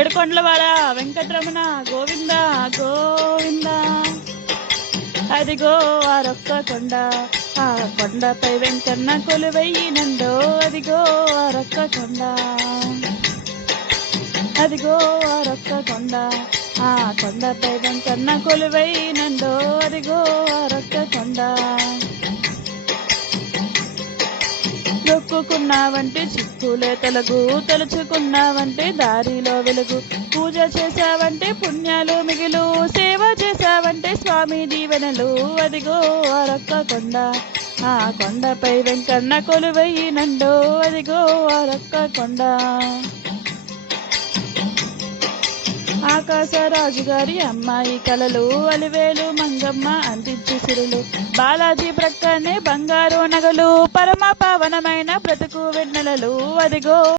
ఏడుకొండలవాడ వెంకటరమణ గోవింద గోవింద. అదిగో ఆరొక్క కొండ, ఆ కొండపై వెంకన్న కొలువైనండో. అదిగో ఆరొక్క కొండ, అదిగో ఆరొక్క కొండ, ఆ కొండపై వెంకన్న కొలువైనండో. అదిగో ఆరొక్క కొండ. మొక్కుకున్నావంటే చిక్కులే తొలగు, తలుచుకున్నావంటే దారిలో వెలుగు. పూజ చేశావంటే పుణ్యాలు మిగులు, సేవ చేశావంటే స్వామి దీవెనలు. అదిగో ఆరొక్క కొండ, ఆ కొండపై వెంకన్న కొలువైనండో. అదిగో ఆరొక్క కొండ. ఆకాశరాజు గారి అమ్మాయి కలలు, అలివేలు మంగమ్మ అందించు సిరులు. బాలాజీ ప్రక్కనే బంగారు నగలు, పరమ పావనమైన బ్రతుకు వెన్నెలలు. అదిగో